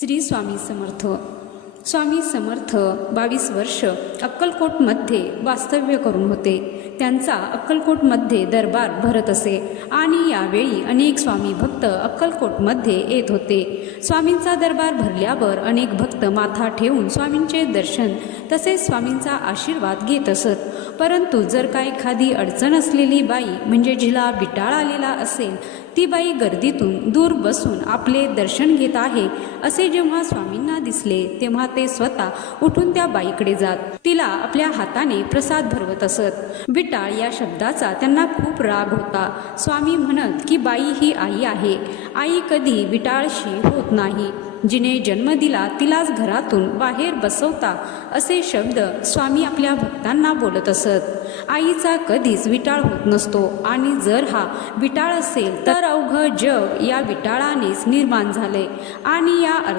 श्री स्वामी समर्थ. स्वामी समर्थ 22 वर्ष अक्कलकोटमध्ये वास्तव्य करून होते. त्यांचा अक्कलकोटमध्ये दरबार भरत असे आणि यावेळी अनेक स्वामी भक्त अक्कलकोटमध्ये येत होते. स्वामींचा दरबार भरल्यावर अनेक भक्त माथा ठेवून स्वामींचे दर्शन तसेच स्वामींचा आशीर्वाद घेत असत. परंतु जर का एखादी अडचण असलेली बाई म्हणजे जिला बिटाळ आलेला असेल ती बाई गर्दीतून दूर बसून आपले दर्शन घेत आहे असे जेव्हा स्वामींना दिसले तेव्हा ते स्वतः उठून त्या बाईकडे जात तिला आपल्या हाताने प्रसाद भरवत असत. बिटाळ या शब्दाचा त्यांना खूप राग होता. स्वामी म्हणत की बाई ही आई आहे, आई कधी बिटाळशी होत नाही. जिने जन्म दिला तिलाच घरातून बाहेर बसवता असे शब्द स्वामी आपल्या भक्तांना बोलत असत. आईचा कधीच विटाळ होत नसतो आणि जर हा विटाळ असेल तर अवघं जग या विटाळानेच निर्माण झाले आणि या